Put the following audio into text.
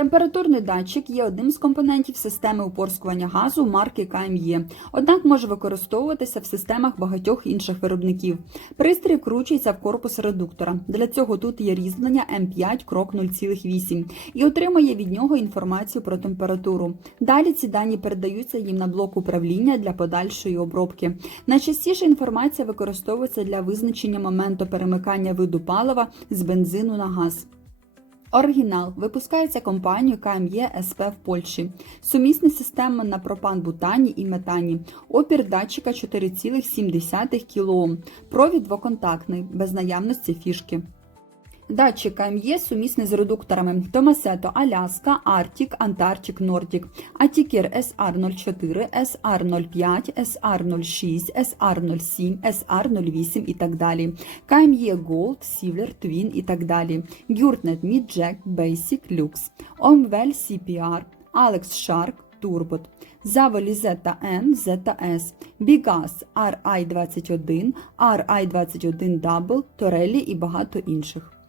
Температурний датчик є одним з компонентів системи упорскування газу марки КМЄ, однак може використовуватися в системах багатьох інших виробників. Пристрій вкручується в корпус редуктора. Для цього тут є різьблення М5 крок 0,8 і отримує від нього інформацію про температуру. Далі ці дані передаються їм на блок управління для подальшої обробки. Найчастіше інформація використовується для визначення моменту перемикання виду палива з бензину на газ. Оригінал випускається компанією КМЄ СП в Польщі. Сумісні система на пропан-бутані і метані. Опір датчика 4,7 кОм. Провід двоконтактний, без наявності фішки. Датчик КМЄ сумісний з редукторами Томасето Аляска, Арктик, Антарктик, Нордік, Атікер SR04, SR05, SR06, SR07, SR08 і так далі. КМЄ Gold, Silver, Twin і так далі. Гюртнет Midjack, Basic, Lux, Omwell CPR, Alex Shark, Turbot. Заволі ZN, ZS, Bigas RI21, RI21 Double, Torelli і багато інших.